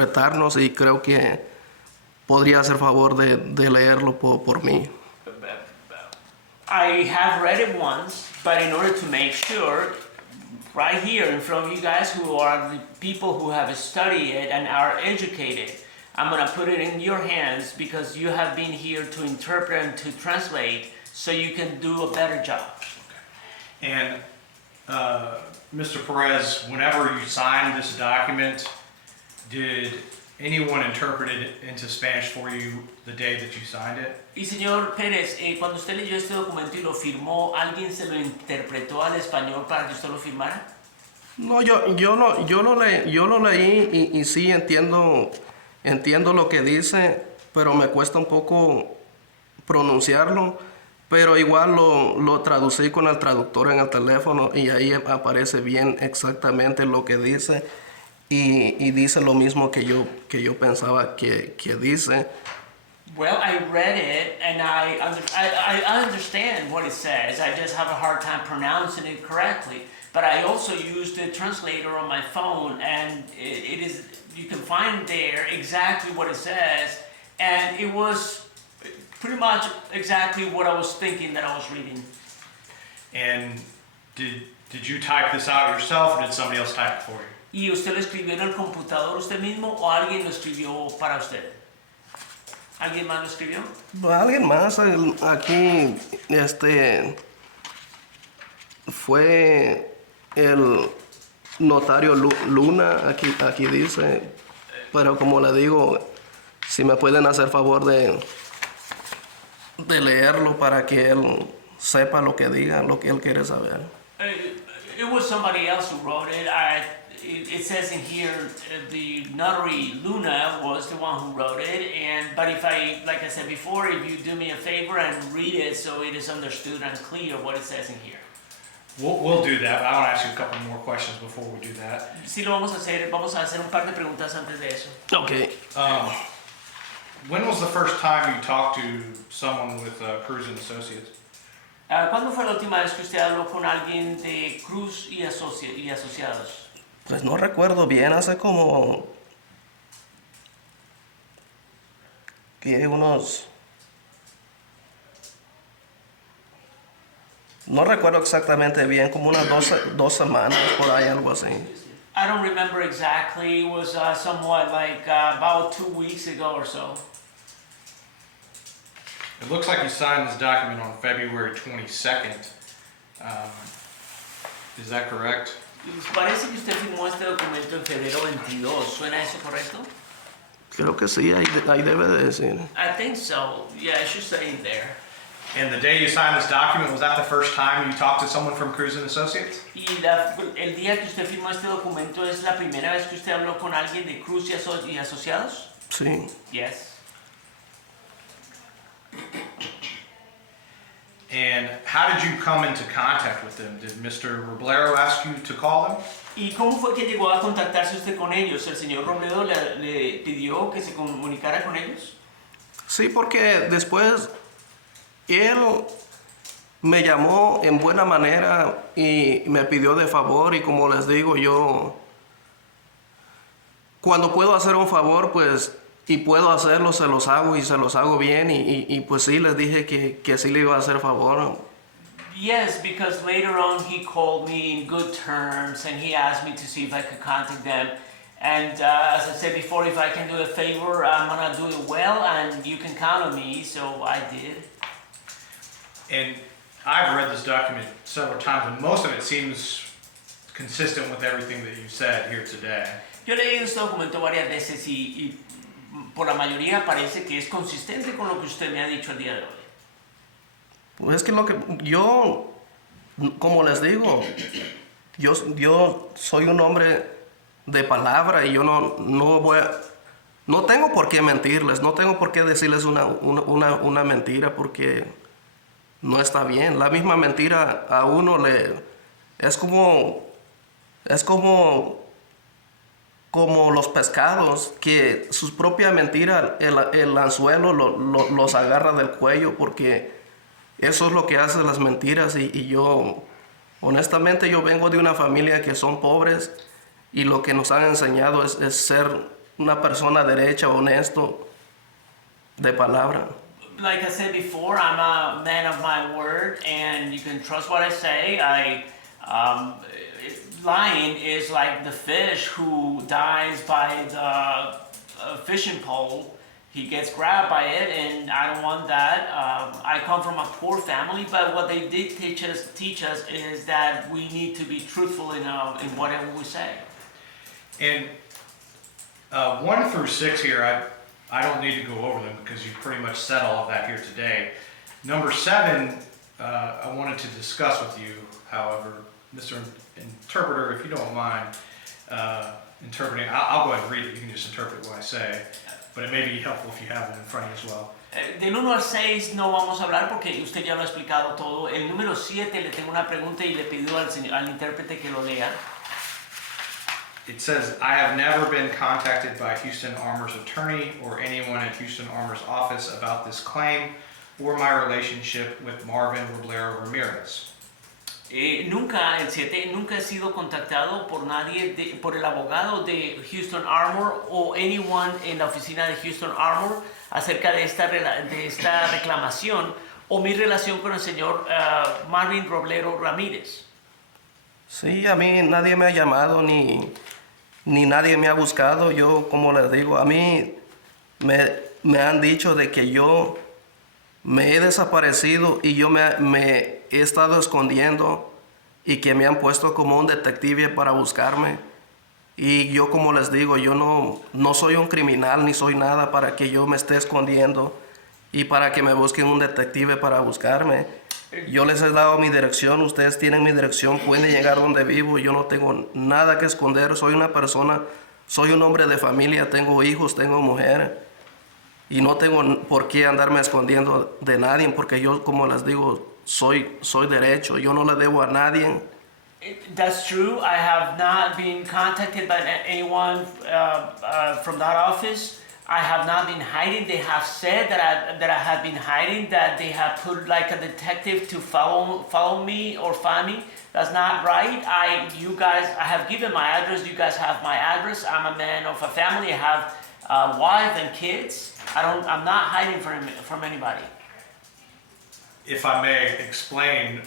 interpretarnos y creo que podría hacer favor de leerlo por mí. I have read it once, but in order to make sure, right here in front of you guys who are the people who have studied it and are educated, I'm going to put it in your hands because you have been here to interpret and to translate so you can do a better job. And Mr. Perez, whenever you signed this document, did anyone interpret it into Spanish for you the day that you signed it? Y señor Pérez, cuando usted leyó este documento y lo firmó, ¿alguien se lo interpretó al español para que usted lo firmara? No, yo lo leí y sí entiendo lo que dice, pero me cuesta un poco pronunciarlo, pero igual lo traducí con el traductor en el teléfono y ahí aparece bien exactamente lo que dice y dice lo mismo que yo pensaba que dice. Well, I read it and I understand what it says. I just have a hard time pronouncing it correctly. But I also used the translator on my phone, and it is, you can find there exactly what it says, and it was pretty much exactly what I was thinking that I was reading. And did you type this out yourself, or did somebody else type it for you? ¿Y usted lo escribió en el computador usted mismo o alguien lo escribió para usted? ¿Alguien más lo escribió? Alguien más aquí, fue el notario Luna, aquí dice, pero como le digo, si me pueden hacer favor de leerlo para que él sepa lo que diga, lo que él quiere saber. It was somebody else who wrote it. It says in here the notary Luna was the one who wrote it, but if I, like I said before, if you do me a favor and read it so it is understood and clear what it says in here. We'll do that. I want to ask you a couple more questions before we do that. Sí, lo vamos a hacer un par de preguntas antes de eso. Okay. When was the first time you talked to someone with Cruz and Associates? ¿Cuándo fue la última vez que usted habló con alguien de Cruz y Asociados? Pues no recuerdo bien, hace como que no recuerdo exactamente bien, como unas 2 semanas, por ahí, algo así. I don't remember exactly. It was somewhat like about 2 weeks ago or so. It looks like you signed this document on February 22nd. Is that correct? Parece que usted firmó este documento en febrero 22. ¿Suena eso correcto? Creo que sí, ahí debe de decir. I think so. Yeah, it should say it there. And the day you signed this document, was that the first time you talked to someone from Cruz and Associates? Y el día que usted firmó este documento es la primera vez que usted habló con alguien de Cruz y Asociados? Sí. Yes. And how did you come into contact with them? Did Mr. Roblero ask you to call them? ¿Y cómo fue que llegó a contactarse usted con ellos? ¿El señor Robledo le pidió que se comunicara con ellos? Sí, porque después él me llamó en buena manera y me pidió de favor y como les digo, yo cuando puedo hacer un favor, pues, y puedo hacerlo, se los hago y se los hago bien y pues sí, les dije que sí le iba a hacer favor. Yes, because later on he called me in good terms and he asked me to see if I could contact them. And as I said before, if I can do a favor, I'm gonna do it well and you can count on me, so I did. And I've read this document several times, and most of it seems consistent with everything that you said here today. Yo leí este documento varias veces y por la mayoría parece que es consistente con lo que usted me ha dicho el día de hoy. Pues es que yo, como les digo, yo soy un hombre de palabra y yo no tengo por qué mentirles, no tengo por qué decirles una mentira porque no está bien. La misma mentira a uno es como los pescados, que su propia mentira, el anzuelo los agarra del cuello porque eso es lo que hacen las mentiras y yo, honestamente, yo vengo de una familia que son pobres y lo que nos han enseñado es ser una persona derecha, honesto, de palabra. Like I said before, I'm a man of my word, and you can trust what I say. Lying is like the fish who dies by the fishing pole. He gets grabbed by it, and I don't want that. I come from a poor family, but what they did teach us is that we need to be truthful in whatever we say. And 1 through 6 here, I don't need to go over them because you pretty much said all of that here today. Number 7, I wanted to discuss with you, however, Mr. Interpreter, if you don't mind interpreting, I'll go ahead and read it. You can just interpret what I say, but it may be helpful if you have it in front of you as well. Del 1 al 6 no vamos a hablar porque usted ya lo ha explicado todo. El número 7 le tengo una pregunta y le pido al intérprete que lo lea. It says, I have never been contacted by Houston Armor's attorney or anyone at Houston Armor's office about this claim or my relationship with Marvin Roblero Ramirez. Nunca, el 7, nunca he sido contactado por nadie, por el abogado de Houston Armor o anyone en la oficina de Houston Armor acerca de esta reclamación o mi relación con el señor Marvin Roblero Ramírez. Sí, a mí nadie me ha llamado ni nadie me ha buscado. Yo, como les digo, a mí me han dicho de que yo me he desaparecido y yo me he estado escondiendo y que me han puesto como un detective para buscarme. Y yo, como les digo, yo no soy un criminal ni soy nada para que yo me esté escondiendo y para que me busquen un detective para buscarme. Yo les he dado mi dirección, ustedes tienen mi dirección, pueden llegar donde vivo, yo no tengo nada que esconder, soy una persona, soy un hombre de familia, tengo hijos, tengo mujer y no tengo por qué andarme escondiendo de nadie porque yo, como les digo, soy derecho, yo no le debo a nadie. That's true. I have not been contacted by anyone from that office. I have not been hiding. They have said that I have been hiding, that they have put like a detective to follow me or find me. That's not right. I have given my address. You guys have my address. I'm a man of a family. I have a wife and kids. I'm not hiding from anybody. If I may explain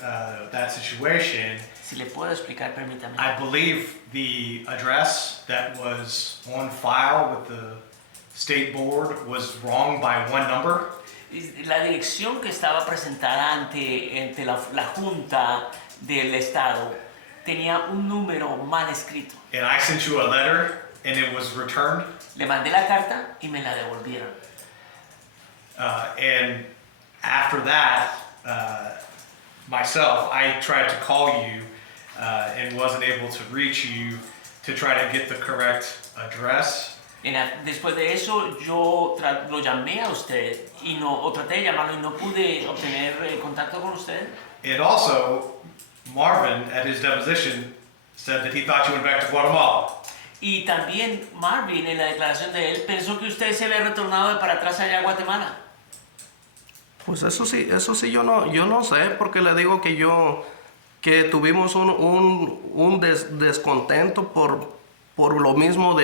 that situation, Si le puedo explicar, permítame. I believe the address that was on file with the state board was wrong by 1 number. La dirección que estaba presentada ante la Junta del Estado tenía un número mal escrito. And I sent you a letter and it was returned. Le mandé la carta y me la devolvieron. And after that, myself, I tried to call you and wasn't able to reach you to try to get the correct address. Después de eso, yo lo llamé a usted o traté de llamarlo y no pude obtener contacto con usted. And also, Marvin, at his deposition, said that he thought you went back to Guatemala. Y también Marvin, en la declaración de él, pensó que usted se había retornado para atrás allá a Guatemala. Pues eso sí yo no sé, porque le digo que tuvimos un descontento por lo mismo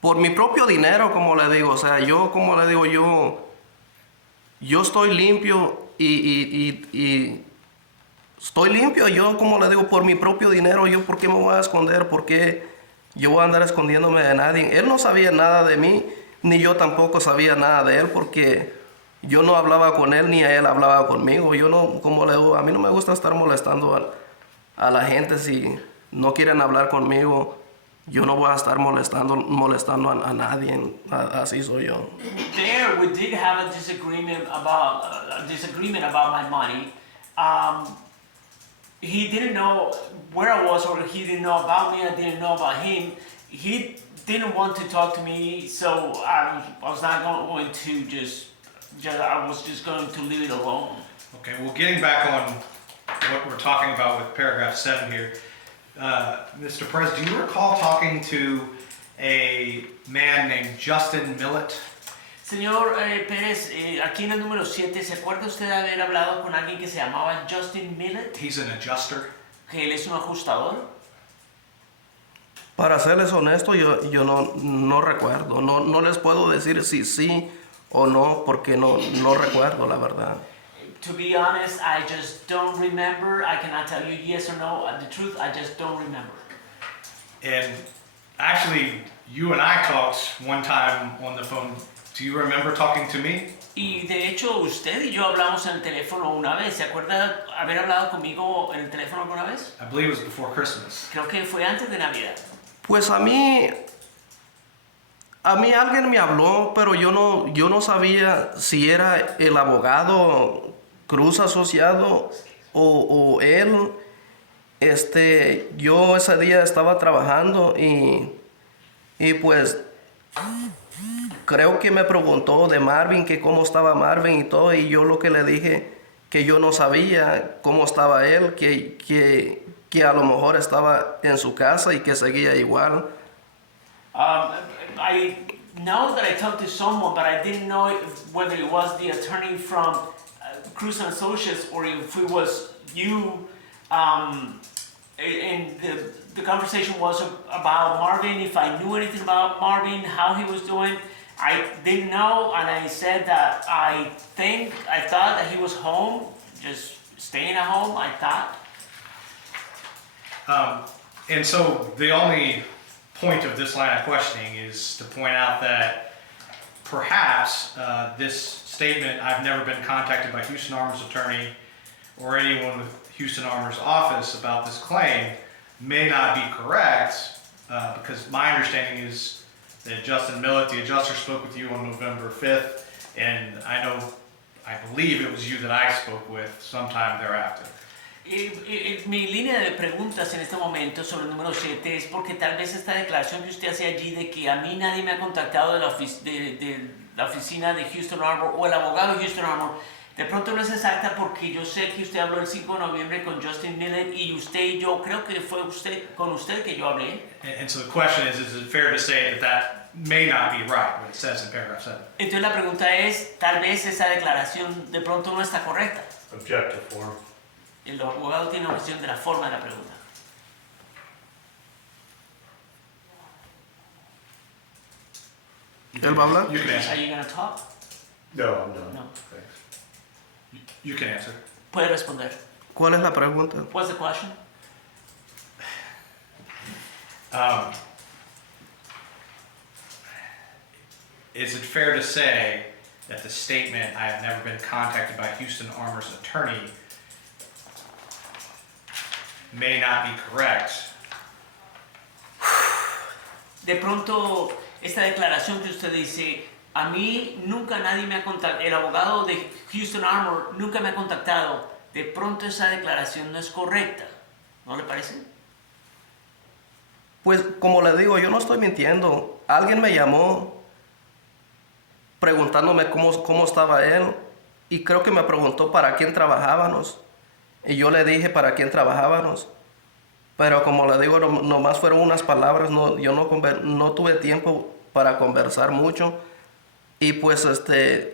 por mi propio dinero, como le digo, o sea, yo estoy limpio y estoy limpio, yo como le digo, por mi propio dinero, yo por qué me voy a esconder, por qué yo voy a andar escondiéndome de nadie. Él no sabía nada de mí, ni yo tampoco sabía nada de él, porque yo no hablaba con él, ni él hablaba conmigo. Yo no, como le digo, a mí no me gusta estar molestando a la gente. Si no quieren hablar conmigo, yo no voy a estar molestando a nadie. Así soy yo. There, we did have a disagreement about my money. He didn't know where I was, or he didn't know about me. I didn't know about him. He didn't want to talk to me, so I was not going to I was just going to leave it alone. Okay, well, getting back on what we're talking about with paragraph 7 here, Mr. Perez, do you recall talking to a man named Justin Millett? Señor Pérez, aquí en el número 7, ¿se acuerda usted de haber hablado con alguien que se llamaba Justin Millett? He's an adjuster. Que él es un ajustador. Para serles honesto, yo no recuerdo. No les puedo decir si sí o no, porque no recuerdo, la verdad. To be honest, I just don't remember. I cannot tell you yes or no. The truth, I just don't remember. And actually, you and I talked one time on the phone. Do you remember talking to me? Y de hecho, usted y yo hablamos en el teléfono una vez. ¿Se acuerda haber hablado conmigo en el teléfono alguna vez? I believe it was before Christmas. Creo que fue antes de Navidad. Pues a mí alguien me habló, pero yo no sabía si era el abogado Cruz Asociado o él. Yo ese día estaba trabajando y pues creo que me preguntó de Marvin, que cómo estaba Marvin y todo, y yo lo que le dije que yo no sabía cómo estaba él, que a lo mejor estaba en su casa y que seguía igual. I know that I talked to someone, but I didn't know whether it was the attorney from Cruz and Associates or if it was you. And the conversation was about Marvin, if I knew anything about Marvin, how he was doing. I didn't know, and I said that I thought that he was home, just staying at home, I thought. And so the only point of this line of questioning is to point out that perhaps this statement, I've never been contacted by Houston Armor's attorney or anyone with Houston Armor's office about this claim, may not be correct, because my understanding is that Justin Millett, the adjuster, spoke with you on November 5th, and I believe it was you that I spoke with sometime thereafter. Mi línea de preguntas en este momento sobre el número 7 es porque tal vez esta declaración que usted hace allí de que a mí nadie me ha contactado de la oficina de Houston Armor o el abogado de Houston Armor, de pronto no es exacta porque yo sé que usted habló el 5 de noviembre con Justin Millett y usted y yo, creo que fue con usted que yo hablé. And so the question is it fair to say that may not be right, what it says in paragraph 7? Entonces la pregunta es, tal vez esa declaración de pronto no está correcta. Objective form. El abogado tiene una opción de la forma de la pregunta. ¿Él va a hablar? You can Are answer. you gonna talk? No, I'm done. No. Thanks. You can answer. Puede responder. ¿Cuál es la pregunta? What's the question? Is it fair to say that the statement, I have never been contacted by Houston Armor's attorney, may not be correct? De pronto, esta declaración que usted dice, a mí nunca nadie me ha contactado, el abogado de Houston Armor nunca me ha contactado, de pronto esa declaración no es correcta, ¿no le parece? Pues como le digo, yo no estoy mintiendo. Alguien me llamó preguntándome cómo estaba él y creo que me preguntó para quién trabajábamos. Y yo le dije para quién trabajábamos. Pero como le digo, nomás fueron unas palabras, yo no tuve tiempo para conversar mucho. Y pues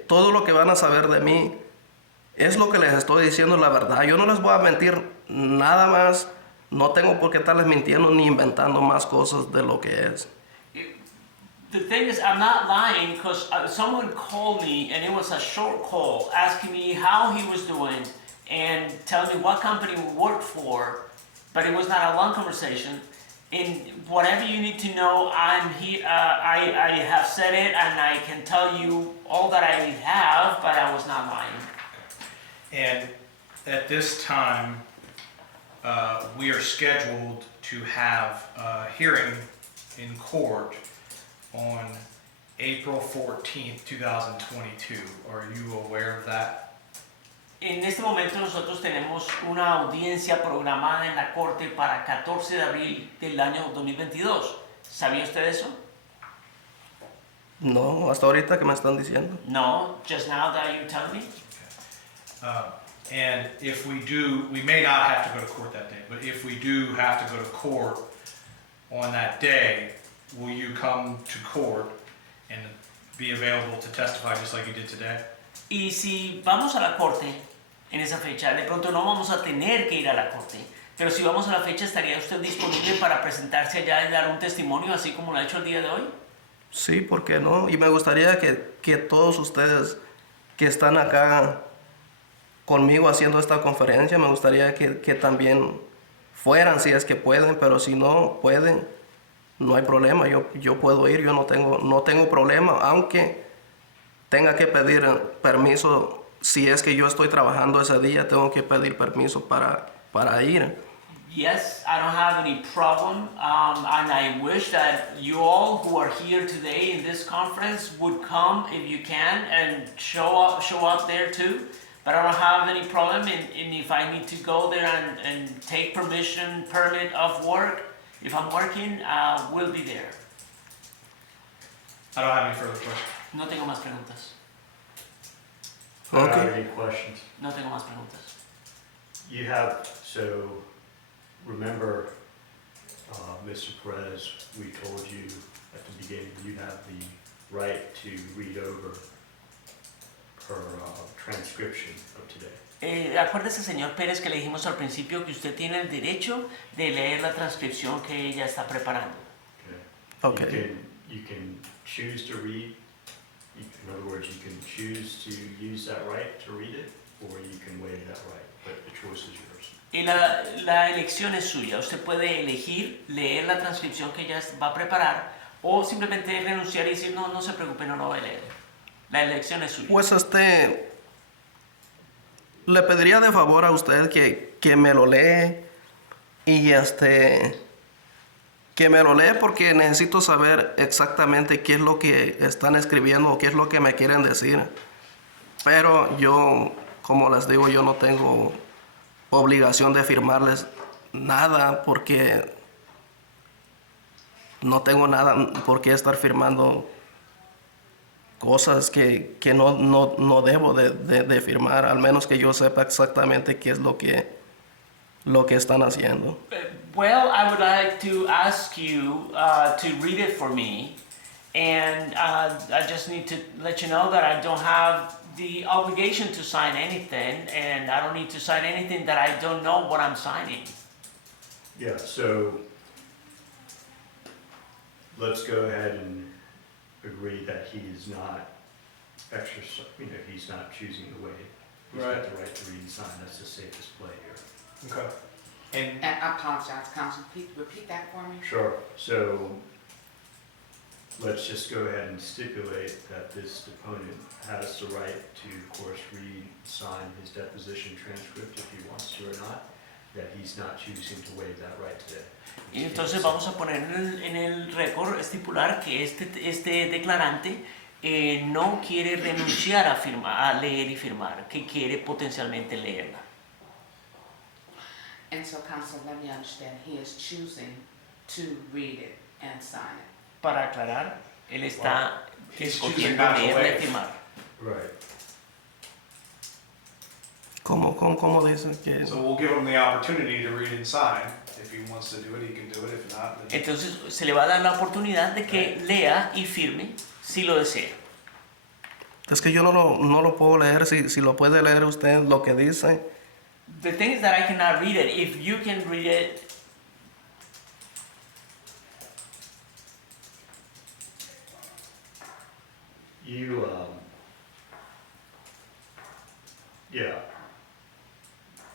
todo lo que van a saber de mí es lo que les estoy diciendo, la verdad. Yo no les voy a mentir nada más. No tengo por qué estarles mintiendo ni inventando más cosas de lo que es. The thing is, I'm not lying because someone called me and it was a short call asking me how he was doing and telling me what company we worked for, but it was not a long conversation. And whatever you need to know, I'm here. I have said it and I can tell you all that I have, but I was not lying. And at this time, we are scheduled to have a hearing in court on April 14th, 2022. Are you aware of that? En este momento nosotros tenemos una audiencia programada en la corte para 14 de abril del año 2022. ¿Sabía usted eso? No, hasta ahorita que me están diciendo. No, just now that you're telling me. And if we do, we may not have to go to court that day, but if we do have to go to court on that day, will you come to court and be available to testify just like you did today? Y si vamos a la corte en esa fecha, de pronto no vamos a tener que ir a la corte, Pero si vamos a la fecha, ¿estaría usted disponible para presentarse allá y dar un testimonio así como lo ha hecho el día de hoy? Sí, ¿por qué no? Y me gustaría que todos ustedes que están acá conmigo haciendo esta conferencia, me gustaría que también fueran si es que pueden, pero si no pueden, no hay problema, yo puedo ir, yo no tengo problema, aunque tenga que pedir permiso, si es que yo estoy trabajando ese día, tengo que pedir permiso para ir. Yes, I don't have any problem, and I wish that you all who are here today in this conference would come if you can and show up there too. But I don't have any problem in if I need to go there and take permit of work. If I'm working, we'll be there. I don't have any further questions. No tengo más preguntas. I don't have Okay. any questions. No tengo más preguntas. You have, so, remember, Mr. Perez, we told you at the beginning, you have the right to read over her transcription of today. Acuérdese, señor Pérez, que le dijimos al principio que usted tiene el derecho de leer la transcripción que ella está preparando. Okay. You can choose to read, in other words, you can choose to use that right to read it, or you can waive that right, but the choice is yours. Y la elección es suya. Usted puede elegir leer la transcripción que ella va a preparar o simplemente renunciar y decir, no se preocupe, no lo voy a leer. La elección es suya. Pues le pediría de favor a usted que me lo lee y que me lo lee porque necesito saber exactamente qué es lo que están escribiendo o qué es lo que me quieren decir. Pero yo, como les digo, yo no tengo obligación de firmarles nada porque no tengo nada por qué estar firmando cosas que no debo de firmar, al menos que yo sepa exactamente qué es lo que están haciendo. Well, I would like to ask you to read it for me, and I just need to let you know that I don't have the obligation to sign anything, and I don't need to sign anything that I don't know what I'm signing. Yeah, so let's go ahead and agree that he is not he's not choosing to waive. He's got the right to read and sign, that's the safest play here. Okay. And And I apologize, Council, repeat that for me? Sure, so let's just go ahead and stipulate that this deponent has the right to, of course, read, sign his deposition transcript if he wants to or not, that he's not choosing to waive that right today. Y entonces vamos a poner en el récord estipular que este declarante no quiere renunciar a leer y firmar, que quiere potencialmente leerla. And so, Council, let me understand, he is choosing to read it and sign it. Para aclarar, él está he's escogiendo choosing not to leerla y waive. firmar. Right. ¿Cómo dicen que? so we'll give him the opportunity to read and sign. If he wants to do it, he can do it. If not, then Entonces se le va a dar la oportunidad de que lea y firme si lo desea. Es que yo no lo puedo leer, si lo puede leer usted lo que dice. The thing is that I cannot read it. If you can read it, You, yeah.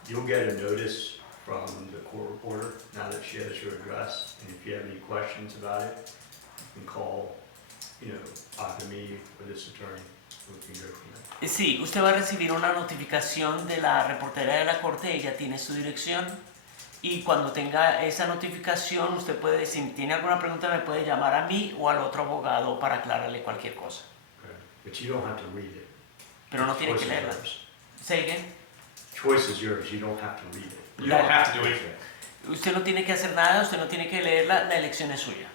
You'll get a notice from the court reporter now that she has your address, and if you have any questions about it, you can call, either me or this attorney, we can go from there. sí, usted va a recibir una notificación de la reportera de la corte, ella tiene su dirección y cuando tenga esa notificación usted puede, si tiene alguna pregunta me puede llamar a mí o al otro abogado para aclararle cualquier cosa. Okay. But you don't have to read it. Pero no tiene Choice que is leerla. yours. Say again. Choice is yours, you don't have to read it. you don't have to do anything. Usted no tiene que hacer nada, usted no tiene que leerla, la elección es suya.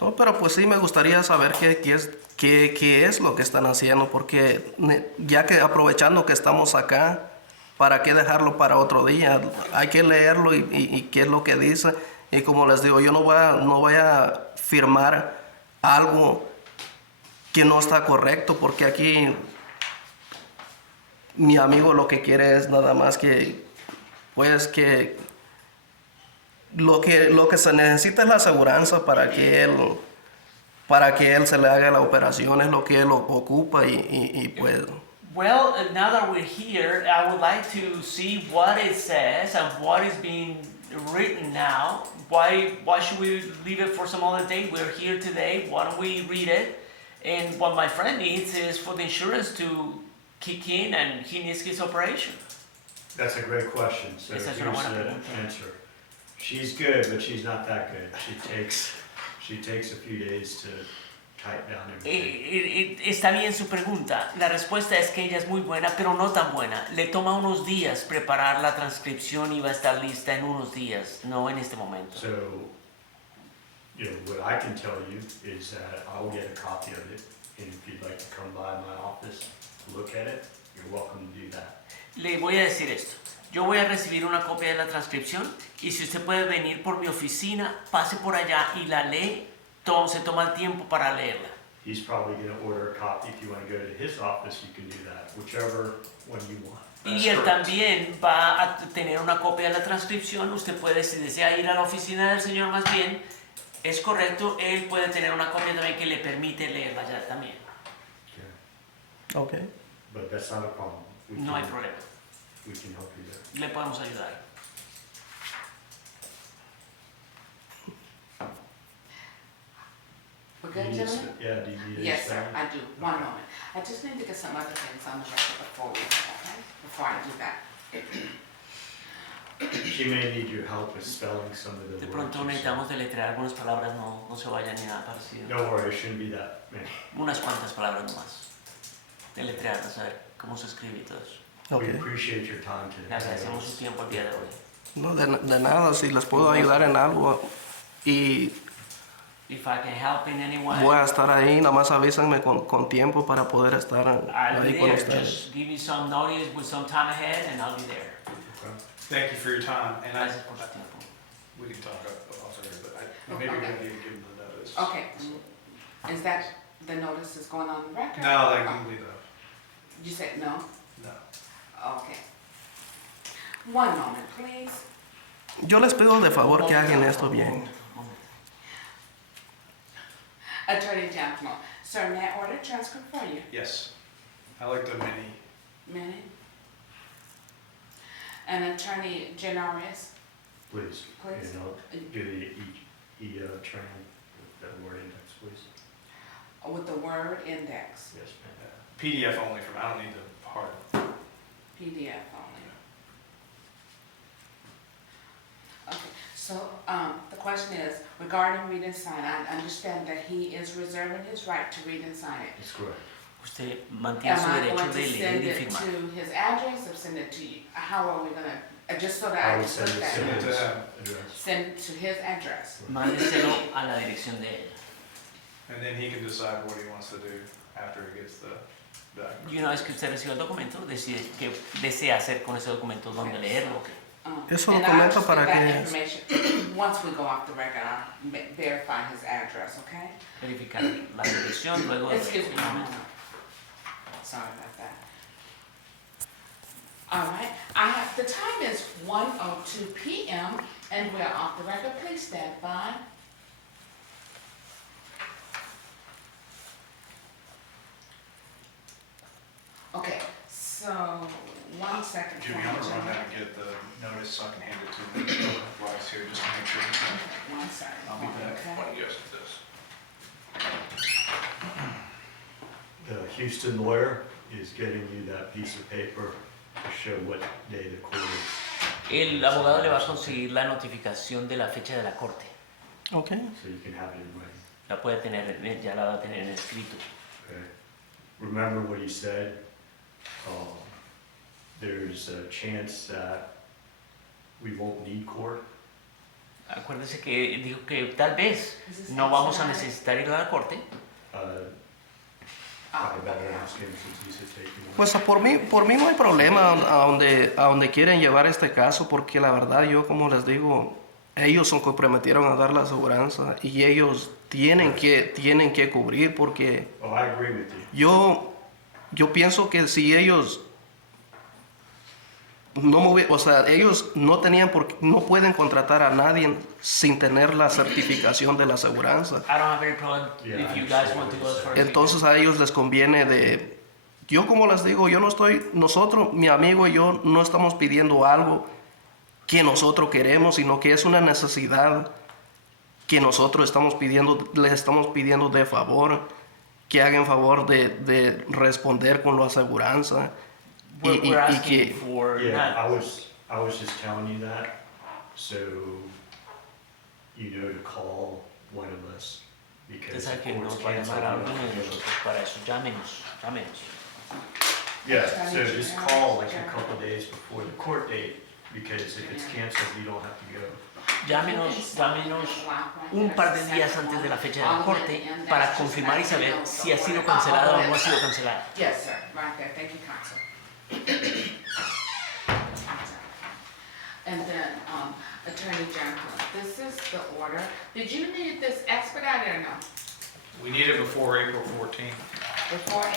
No, pero pues sí me gustaría saber qué es lo que están haciendo, porque ya que aprovechando que estamos acá, ¿para qué dejarlo para otro día? Hay que leerlo y qué es lo que dice. Y como les digo, yo no voy a firmar algo que no está correcto, porque aquí mi amigo lo que quiere es nada más que lo que se necesita es la aseguranza para que él se le haga la operación, es lo que él ocupa y pues... Well, now that we're here, I would like to see what it says and what is being written now. Why should we leave it for some other day? We're here today. Why don't we read it? And what my friend needs is for the insurance to kick in, and he needs his operation. That's a great question, so Esa here's es una buena the pregunta. answer. She's good, but she's not that good. She takes a few days to type down everything. Está bien su pregunta. La respuesta es que ella es muy buena, pero no tan buena. Le toma unos días preparar la transcripción y va a estar lista en unos días, no en este momento. So, you know, what I can tell you is that I'll get a copy of it, and if you'd like to come by my office to look at it, you're welcome to do that. Le voy a decir esto. Yo voy a recibir una copia de la transcripción y si usted puede venir por mi oficina, pase por allá y la lee, se toma el tiempo para leerla. He's probably gonna order a copy. If you wanna go to his office, you can do that, whichever one you want. Y él también va a tener una copia de la transcripción. Usted puede, si desea ir a la oficina del señor más bien, es correcto, él puede tener una copia también que le permite leerla ya también. Okay. Ok. But that's not a problem. No hay problema. We can help you there. Le podemos ayudar. We're good, Do you need gentlemen? to- Yeah, do you need to Yes, sir, stand? I do. One moment. I just need to get some other things on the record before we, okay? Before I do that. She may need your help with spelling some of the De words. pronto you necesitamos deletrear algunas palabras, no se vayan ni nada said. parecido. Don't worry, it shouldn't be that many. Unas cuantas palabras nomás. Deletrearlas, a ver cómo se escribe y todo eso. Ok. We appreciate your time today. Le agradecemos su tiempo el día de hoy. No, de nada, si les puedo ayudar en algo y If I can help in any way, voy a estar ahí, nada más avísenme con tiempo para poder estar I'll be ahí con there. ustedes. Just give me some notice with some time ahead and I'll be there. Okay. Thank you for your time, and Gracias por su tiempo. we can talk off there, but Okay. maybe we don't need to give them the notice. Okay, is that, the notice is going on the record? No, they Oh, can leave that. You said no? No. Okay. One moment, please. Yo les pido de favor que hagan esto bien. Attorney Giacomo, sir, may I order transcript for you? Yes. I like the mini. Minute. And Attorney Genarius, Please. Please. And I'll do the training with the word index, please. with the word index, Yes, ma'am. PDF only from, I don't need the hard. PDF only. Okay, so, the question is, regarding read and sign, I understand that he is reserving his right to read and sign it. That's correct. Usted mantiene su Am I derecho going de to leer send y it firmar. to his address or send it to you? How are we gonna, just so that I I would can send put it that, Send it to his him. address. send it to his address? Mándeselo a la dirección de él. And then he can decide what he wants to do after he gets the document. Y una vez que usted reciba el documento, decide qué desea hacer con ese documento, dónde leerlo. o qué. Eso And documento I'll just para get that qué es? information, once we go off the record, I'll verify his address, okay? Verificar la dirección, luego de Excuse me, one moment. Sorry about that. All right, the time is 1:02 p.m. and we're off the record. Please stand by. Okay, so, 1 second. Jimmy, I'm gonna run down and get the notice so I can hand it to him while he's here, just to make sure he's in. 1 second. I'll be back okay? when you guys do this. The Houston lawyer is getting you that piece of paper to show what day the court is. El abogado le va a conseguir la notificación de la fecha de la corte. Ok. So you can have it in writing. La puede tener, ya la va a tener en escrito. Okay. Remember what he said? There's a chance that we won't need court. Acuérdese que dijo que tal vez Is this no vamos a expedited? necesitar ir a la corte. Probably better ask him since he's taking one. Pues por mí no hay problema a donde quieren llevar este caso, porque la verdad yo, como les digo, ellos son comprometieron a dar la aseguranza y ellos tienen que cubrir, porque Oh, I agree with you. yo pienso que si ellos no o sea, ellos no tenían no pueden contratar a nadie sin tener la certificación de la aseguranza. I don't have any problem Yeah, if I you guys understand want to what go you're as far as saying. you Entonces a ellos les conviene yo como les digo, yo no estoy, nosotros, mi amigo y yo no estamos pidiendo algo que nosotros queremos, sino que es una necesidad que nosotros les estamos pidiendo de favor, que hagan favor de responder con la aseguranza. We're, y we're asking que, for Yeah, not, I was just telling you that, so you know to call one of us, because Usted sabe the que court's nos va a llamar canceling. a alguno de nosotros para eso. Llámenos, llámenos. Yeah, so just call like a couple days before the court date, because if it's canceled, you don't have to go. Llámenos un par de días antes de la fecha de la corte para confirmar y saber si ha sido cancelado o no ha sido cancelado. Yes, sir, right there, thank you, counsel. And then, Attorney General, this is the order. Did you need this expedited or no? We need it before April 14th. Before April